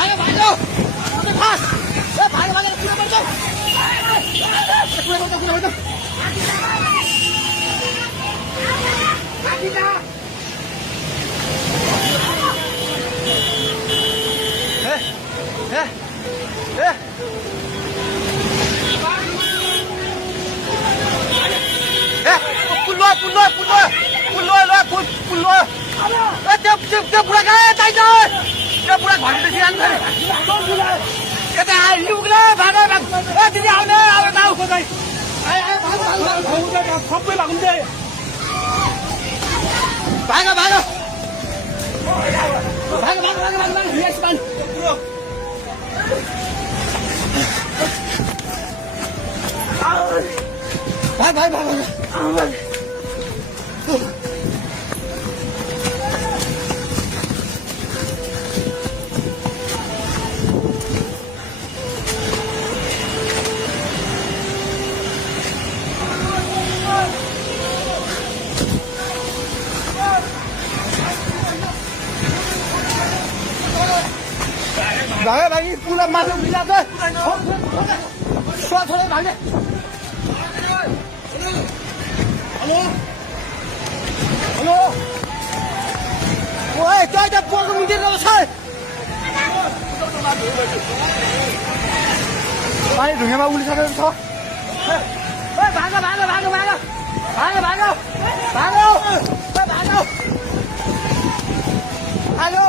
भाग्यो भाग्यो फास ए भाग्यो भाग्यो कुरा पर्छ कुरा पर्छ पुल्लो त्यो बुढा कहाँ चाहिन्छ त्यो बुढा घरदेखि जान्छ यता आइपुग्ला भागा ए दिदी आउने अब गाउँ खोजाइ सबै भाग्दै भागा भागा भागा भागा भागा भागा यस मान भाग भाग भाग भागे भागी पुला माथि मिलाउँछ छोडे भाग्ने हेलो हेलो ओए त्यो त पोको मिटेर छ पानी ढुङ्गामा उलिसकेको छ ओए भागो भागो भागो भागो भागो भागो भागो ओए भागो हेलो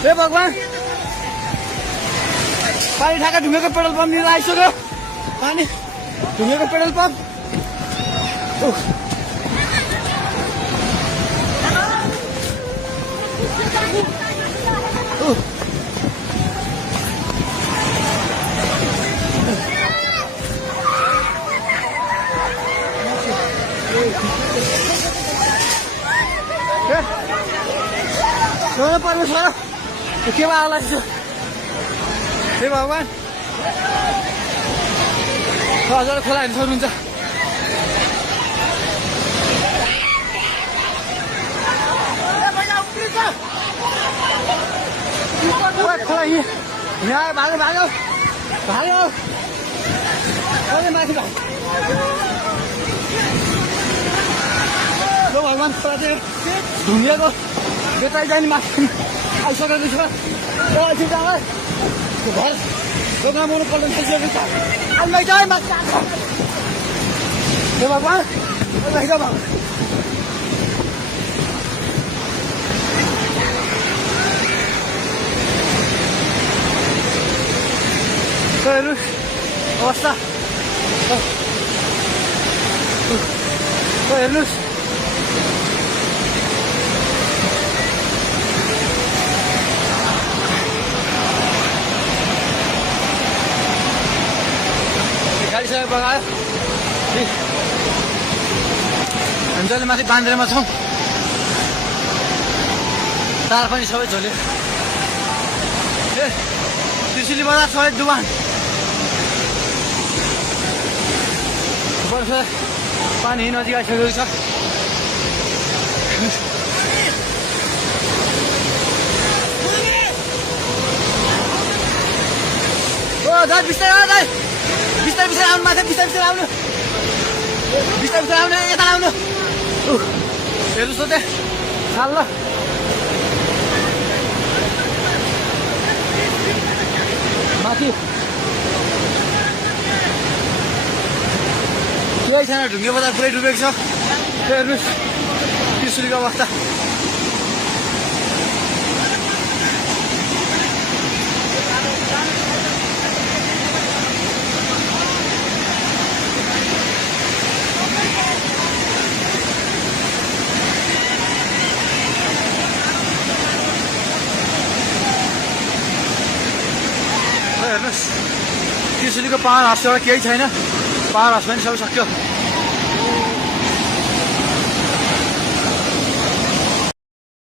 हे भगवान पानी ठाका ढुङ्गेको पेट्रोल पम्प लिएर आइसक्यो पानी ढुङ्गेको पेट्रोल पम्प पर्नु छ केमा आउला हे भगवान हजुर खोला हेर्नु सक्नुहुन्छ खोला यहाँ भाग्यो भाग्यो भाग्यो माथि भगवान खोला चाहिँ ढुङ्गेको बेटाइ जाने माथि आइसकेको छ घर दोकान बनाउनु पर्ने थालिसकेको छ अलमै जाए माथि हे भगवान हेर्नुहोस् अवस्था हेर्नुहोस् गाडीसँग बगायो हामी जहिले माथि बाँद्रेमा छौँ तार पनि सबै झोल्यो ए त्रिशुली बजार सबै डुबान वर्ष पानी नजिक आइसकेको छ ओ दाइ बिस्तारै दाइ बिस्तारै बिस्तारै आउनु माथि बिस्तारै बिस्तारै आउनु बिस्तारै बिस्तारै आउनु यता आउनु हेर्नुहोस् त खाल ल माथि केही छैन ढुङ्गे बजार पुरै डुबेको छ हेर्नुहोस् त्रिशुलीको अवस्था हेर्नुहोस् त्रिशुलीको पावर हाउस एउटा केही छैन पावर हाउस पनि सबै सक्यो